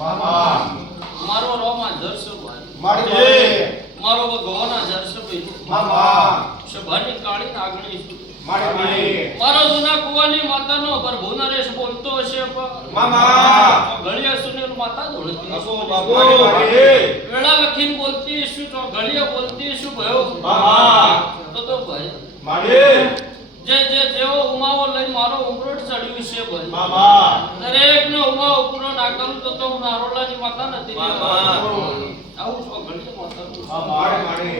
મારો રોમ જરસો ભાઈ. માડી મારો ભગવાના જરસો ભાઈ. મામા સભાની કાળી નાગણી છું. મારો જુના કુવાની માતાનો પ્રભુ નરેશ બોલતો હશે મામા ગળિયા સુનિલ માતા ધોળતી અસો છું. વેળા લખીને બોલતી શું તો ગળિયા બોલતી શું ભયો. મામા તો તો ભાઈ. માડી જે જે જેવો ઉમાવો લઈ મારો ઉમરોટ ચડ્યું છે ભાઈ. બાબા દરેક નો ઉમાવો ઉપરો ના કરું તો તો હું નારોલાની માતા નથી. આવું છો ઘણી માતા માડી માડી.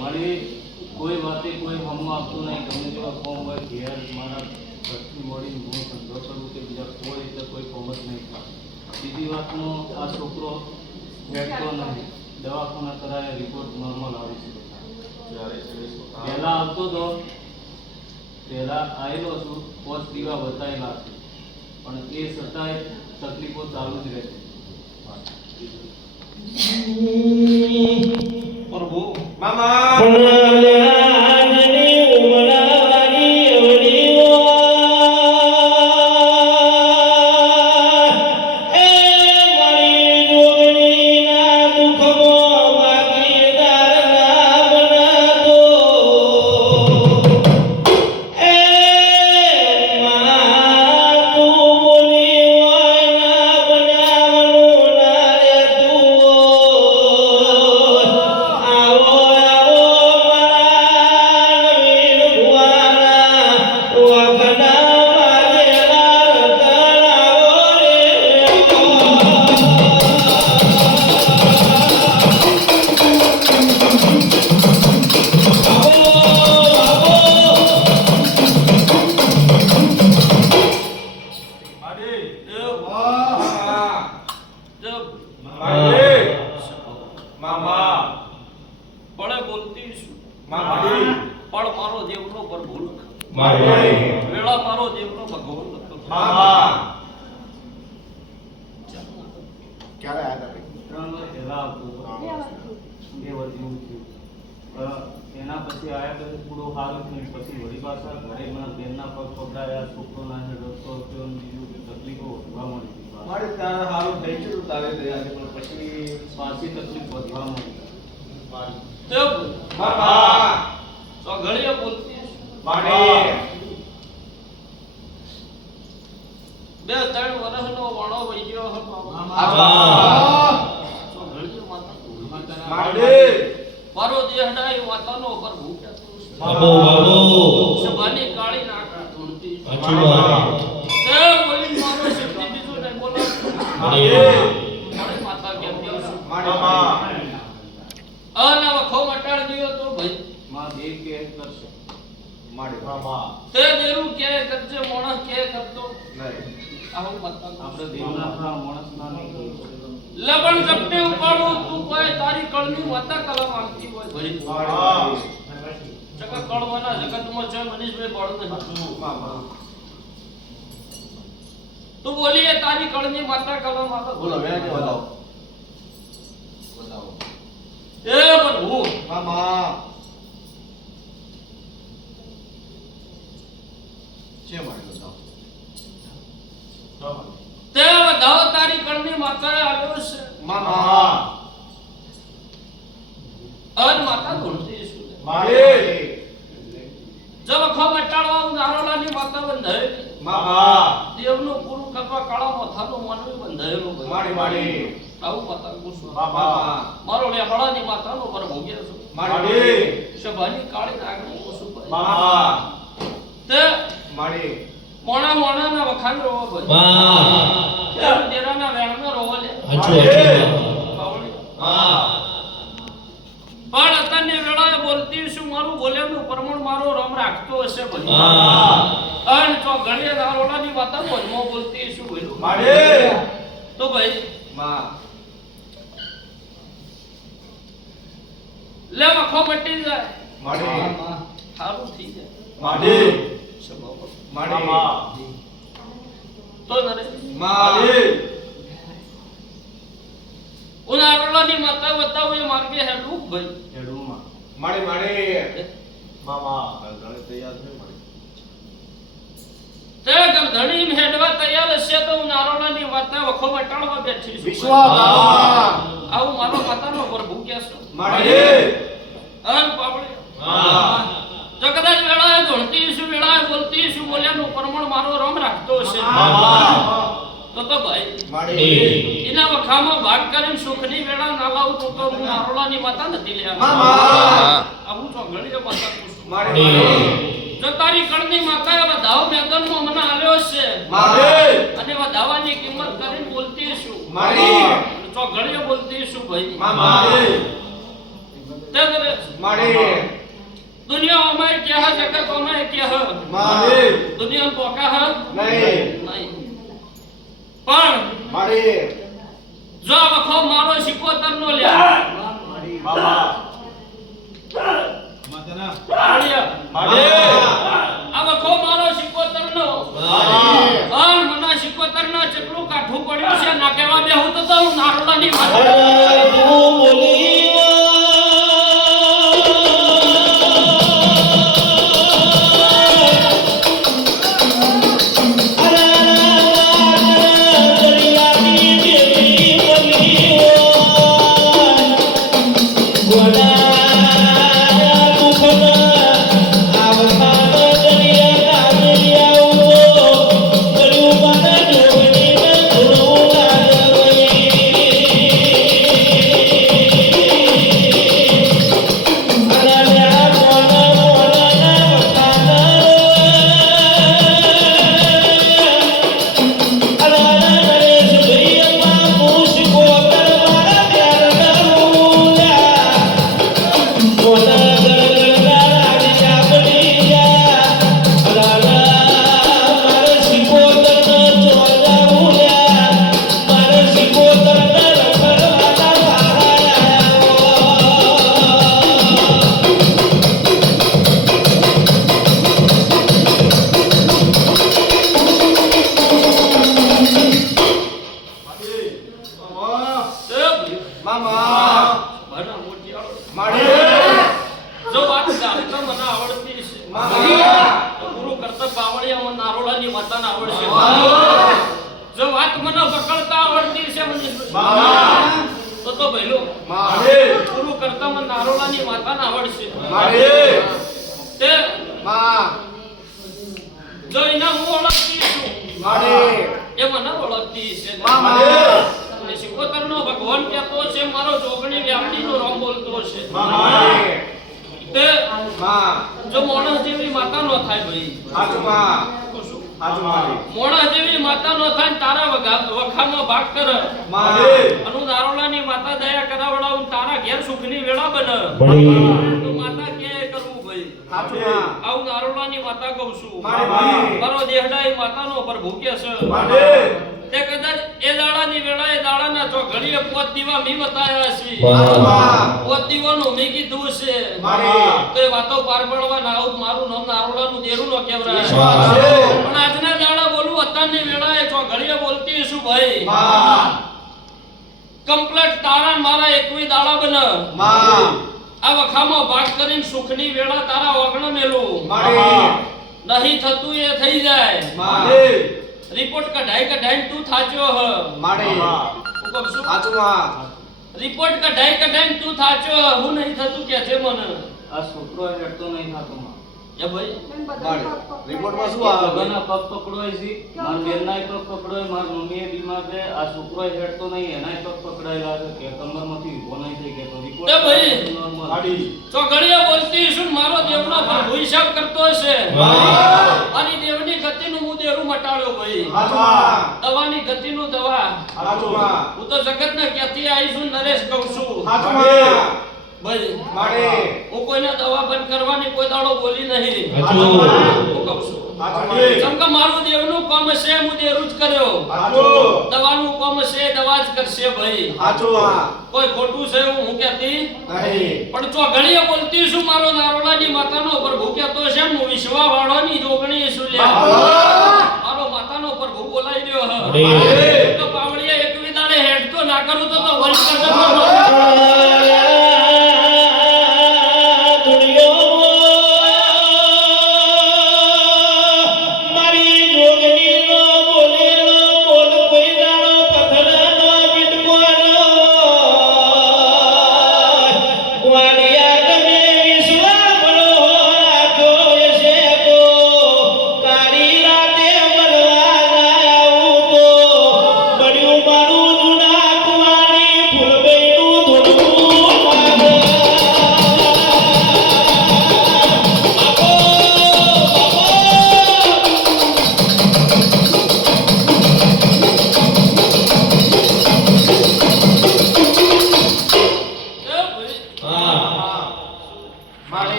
મારી કોઈ વાતે કોઈ હમ આપતું નહીં. ગમે તેવા ફોર્મ હોય ઘેર મારા ઘરથી મળી હું ધંધો કરું કે બીજા કોઈ રીતે કોઈ ફોર્મ જ નહીં થાય. બીજી વાતનો આ છોકરો બેઠતો નહીં. દવાખાના કરાય રિપોર્ટ નોર્મલ આવી છે પહેલા આવતો તો પહેલા આવેલો છું પોચ દીવા બતાવેલા છે. પણ એ છતાંય તકલીફો ચાલુ જ રહે છે પ્રભુ મામા! થઈ ગયું તારે પણ પછી પાછી તકલીફ વધવા મળી દેવ મામા તો ઘડીએ બોલતી માડી બે ત્રણ વર્ષનો વાળો વહી ગયો હે બાબા. તો ઘડીએ માતા બોલી. માડી મારો દેહડા માતાનો પ્રભુ કહેતો બાબો બાબો સભાની કાળી નાકા ધૂળતી છે. વાત દેવ બોલીને મારો શક્તિ બીજું નહીં બોલાવતો. મારી માતા કહેતી હશે. મામા આના વખો મટાડી દ્યો તો ભાઈ બે કે કરશે માડી. તે દેરું કે કરજે મોણસ કે કરતો. નહીં. આવું માતા આપણે દેવના ખરા માણસના નહીં લબણ ઝપટે ઉપાડું તું કોઈ તારી કળની માતા કલમ આંકતી હોય. ભાઈ માડી કળવાના જગતમાં છે મનીષભાઈ બળ તું બોલીએ તારી કળની માતા કલમ આંકે બોલો વેણ કે બતાવો બતાવો? એ પ્રભુ મામા તે? તારી કળની માતાએ આવ્યો છે. મામા. અન માતા છે માડી જો વખો મટાડવા નારોલાની માતા બંધાયેલી મામા. દેવનું પૂરું કરવા કાળા માથાનું માનવી બંધાયેલું માડી માડી આવું માતા ગુસ્સો મામા મારો લેહડાની માતાનો પર ભોગ્ય છું માડી સભાની કાળી નાગણી ઓછું મામા તે માડી મોણા મોણાના વખાણ રોવો બોલ વાહ. દેરા ના વેણ નો રોવો લે. સાચું સાચું બાવળી. હા પણ અત્યારની વેળાએ બોલતી શું મારું બોલેલું પ્રમાણ મારો રમ રાખતો હશે બોલ વાહ. અન તો ઘણી વાત બોલ મો બોલતી શું ભાઈ માડી તો ભાઈ માં લે વખો મટી જાય. માડી સારું થઈ જાય. માડી માડી તો ઉનાળાની માતા બતાવો એ માર્ગે હેડવું ભાઈ. ખેડૂમાં માડી માડી મામા ગણે તૈયાર છે માડી તે ગમધણી હેડવા તૈયાર હશે તો હું નારોડાની વાતને વખો વટાળવા બેઠી છું. વિશ્વાસ. આવું મારો માતાનો પ્રભુ કહેશો માડી અન પાવળે હા. જો કદાચ વેળાએ ધોણતી શું વેળાએ બોલતી શું બોલ્યાનું પ્રમાણ મારો રમ રાખતો હશે તો તો ભાઈ એના વખામાં ભાગ કરીને સુખની વેળા ના લાવું તો તો હું માતા નથી લેવા આવું માતા જો તારી કણની માતાએ વધાવ મેદાનમાં મને આલ્યો છે. અને અને વધાવાની કિંમત કરીને બોલતી શું માડી ચોગડીએ બોલતી શું ભાઈ. તે માડી દુનિયા અમાય હ જગત અમાય હ માડી દુનિયા પોકા હ? નહીં. નહીં. પણ મારે. જો વખો મારો સિકોતર નો લ્યા મામા આવડ્યા. આ વખો મારો સિકોતર નો અન મના સિકોતર નો ચેટલું કાઠું પડ્યું છે. ના કહેવા બેહું તો તો હું તે નારોડાની આવડશે જો વાત મને પકડતા આવડતી છે મને. તો તો ભઈલો મારે ગુરુ કરતા મને નારોલાની માતા ના આવડશે. મારે તે માં જો એના હું ઓળખતી છું મારે એ મને ઓળખતી છે. મારે અને સિકોતરનો ભગવાન કહેતો છે મારો જોગણી વ્યાપડીનો રોમ બોલતો છે. તે મા જો મોણસ જેવી માતા નો થાય ભાઈ હાચું મા તો શું? હાચું માડી મોણસ જેવી માતા નો થાય તારા વગા- ભાગ કર. માડી અનુ નારોલાની માતા દયા કરાવડાવું તારા ઘેર સુખની વેળા બને. માતા કે કરવું ભાઈ? હાચું મા આવું નારોલાની માતા કહું છું. મારો દેહડા એ માતાનો પર ભૂકે છે. તે કદાચ એ દાડાની વેળાએ દાડાના જો ઘડીએ પોત દીવા મી બતાયા છે પોત દીવાનું મી કીધું છે. તો એ વાતો પાર પડવા ના આવું મારું નામ નારોડાનું દેરું નો કેવરાય પણ આજના દાડા બોલું અત્યારની વેળાએ જો ઘડીએ બોલતી શું ભાઈ. કમ્પ્લેટ તારા મારા એકવી દાડા બન. આ વખામાં ભાગ કરીને સુખની વેળા તારા ઓગણ મેલું. નહીં થતું એ થઈ જાય. રિપોર્ટ કઢાઈ કઢાઈ તું થાચ્યો હ. માડી હું કહું છું? હાચું મા રિપોર્ટ કઢાઈ કઢાઈ તું થાચ્યો હ. નહીં થતું કે છે મને? આ છોકરો હેડતો નહીં થતો એ ભાઈ રિપોર્ટમાં શું આવે? બધાના પગ પકડોય છે. માર બેનનાય પગ પકડોય માર મમ્મીએ બીમાર છે. આ છોકરો હેડતો નહીં એનાય પગ પકડાયેલા છે. કે કમરમાંથી ઊભો નહીં થઈ ગયો. રિપોર્ટ એ ભાઈ. normal. તો ઘડીએ બોલતી શું મારો દેવનો પ્રભુ હિસાબ કરતો હશે. અને દેવની ગતિનું હું દેરું મટાડ્યો ભાઈ. દવાની ગતિનું દવા. હું તો જગતને ક્યાંથી આવી છું નરેશ કહું છું. હાચું મા ભાઈ માડી હું કોઈને દવા બંધ કરવાની કોઈ દાડો બોલી નહીં. હું કહું છું. કેમ કે મારું દેવનું કામ છે હું દેરું જ કર્યો. દવાનું કામ છે દવા જ કરશે ભાઈ. કોઈ ખોટું છે હું હું કહેતી પણ જો ઘણીએ બોલતી છું મારો નારોલાની માતાનો પ્રભુ કહેતો છે હું વિશ્વા વાળોની જોગણી છું લ્યા. મારો માતાનો પ્રભુ બોલાઈ ગયો. તો પાવડીએ એક વિદાડે હેડ તો ના કરું તો વર્ષ કરતો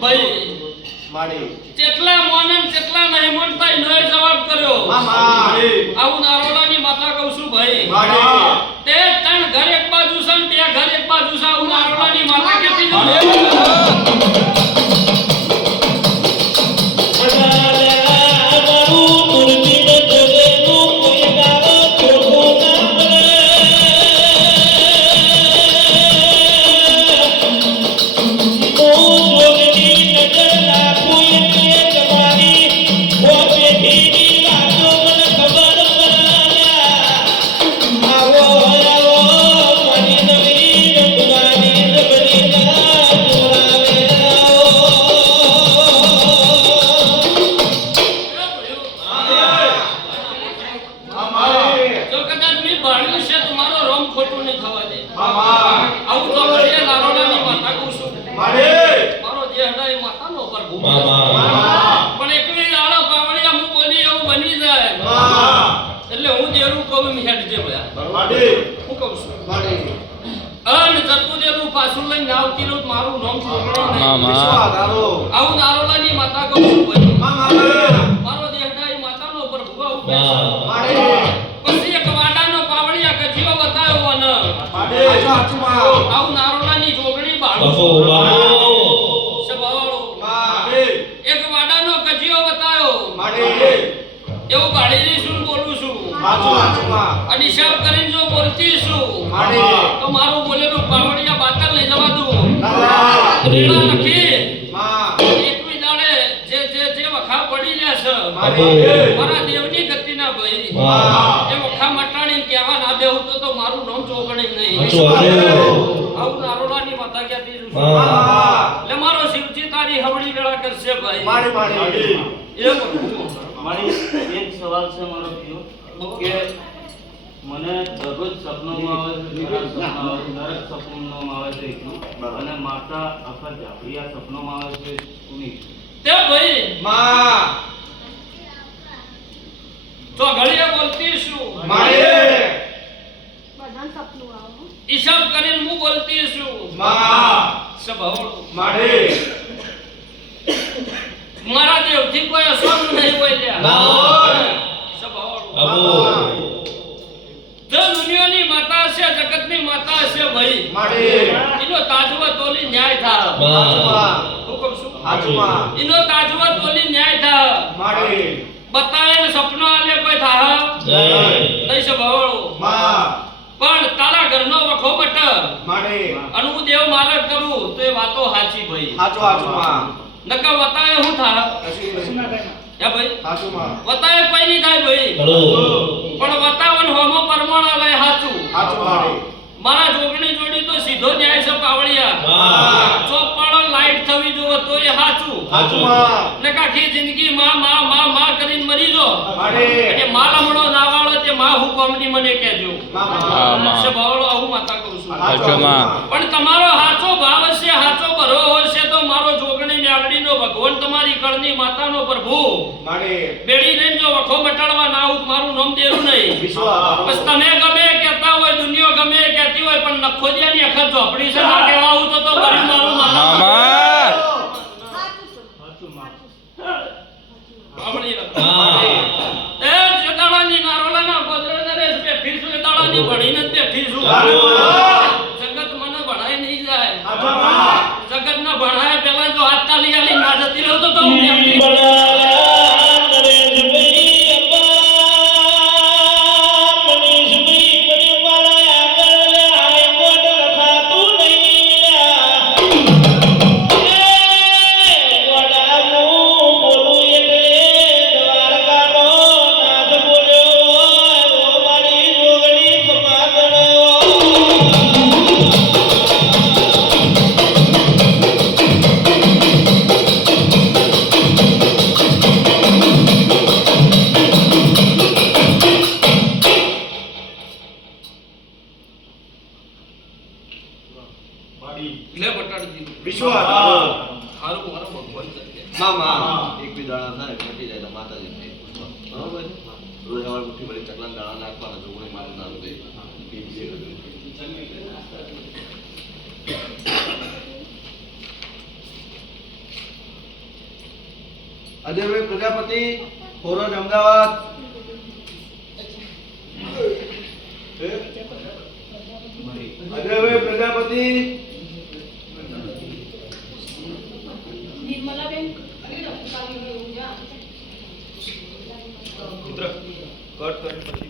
ભાઈ જેટલા મોનન કેટલા નહીં મનતા એનોય જવાબ કર્યો. આવું નારોડાની માતા કહું છું ભાઈ. તે ત્રણ ઘર એક બાજુ છે ને બે ઘર એક બાજુ છે. આવું નારોડાની માતા કહેતી જોગણી બાળું સભાવાળો એક વાડાનો કજીઓ બતાવ્યો એવું બાળીની શું બોલું છું. અને હિસાબ કરીને જો બોલતી છું. તો મારું બોલેલું પાવડિયા બાતલ લઈ જવા દઉં રેડા લખી. એકવી દાડે જે જે જે વખા પડી રહ્યા છે. મારા. દેવની ગતિના ભાઈ એ વખા મટાડીને કહેવા ના દેવું તો તો મારું નામ ચોકણી નહીં. આવું હા. મારો શિવજી તારી હવળી વેળા કરશે ભાઈ. એ એક મારી એક સવાલ છે મારો પ્રિયો કે મને દરરોજ સપનોમાં આવે છે ખરાબ સપના આવે નરક સપનોમાં આવે છે અને માતા આખા જાફરિયા સપનોમાં આવે છે સુની તે ભાઈ. તો ઘડીએ બોલતી શું? આવો હિસાબ કરીને હું બોલતી છું. સભાવળો. મારા. દેવથી કોઈ અસર નહીં હોય લ્યા. ના. સભાવળો. જો દુનિયાની માતા છે જગતની માતા છે ભાઈ. એનો તાજવો તોલી ન્યાય વાહ. હું કહું છું? એનો તાજવો તોલી ન્યાય થાય બતાવે ને સપનો આલે કોઈ જય. નહીં. સભાવળો. પણ તારા ઘરનો વખો બટ અને હું દેવ માલક કરું તો એ વાતો સાચી ભાઈ. નકર વતાવે હું થાય? યા ભાઈ? વતાવે કોઈ નહીં થાય ભાઈ. પણ વતાવન હોમો પરમાણાલય હાચું. મારા જોગણી જોડી તો સીધો ન્યાય છે પાવળિયા. ચોપાડો લાઈટ થવી જો તો એ સાચું સાચું માં ને કાઠી જિંદગી માં માં માં માં કરીને મરી જો. અને માં લમણો માં હુકમની મને કહેજો. છે ભાવળો આવું માતા કહું છું. પણ તમારો હાચો ભાવ છે હાચો ભરો હશે તો મારો ભગવાન તમારી કળની માતાનો પ્રભુ. બેડી રહીને જો વખો મટાડવા ના આવું મારું નામ દેરું નહીં. બસ તમે ગમે કહેતા હોય દુનિયા ગમે કહેતી હોય પણ નખોદિયાની અખત ઝોપડી છે ના કહેવા આવું તો તો ભર્યું મારું માનવું. સાચું માં. આપણી એ જગાડાની નારોલાના ગોદરે નરેશ બેઠી છું જગાડાની ભણીને તે જગત મને ભણાય નહીં જાય. જગત ના ભણાય પેલા જો હાથ તાલી આલી લે બટાડી દીધું. વિશ્વાસ. હારું મારો ભગવાન મામા એક બી દાણા થાય મટી જાય માતાજી ને બરોબર? રોજ સવારે ઉઠી વળી ચકલા દાણા નાખવાના જોગણી મારે નામ દે અજયભાઈ પ્રજાપતિ ખોરજ અમદાવાદ. અજયભાઈ પ્રજાપતિ. કટ કરી પછી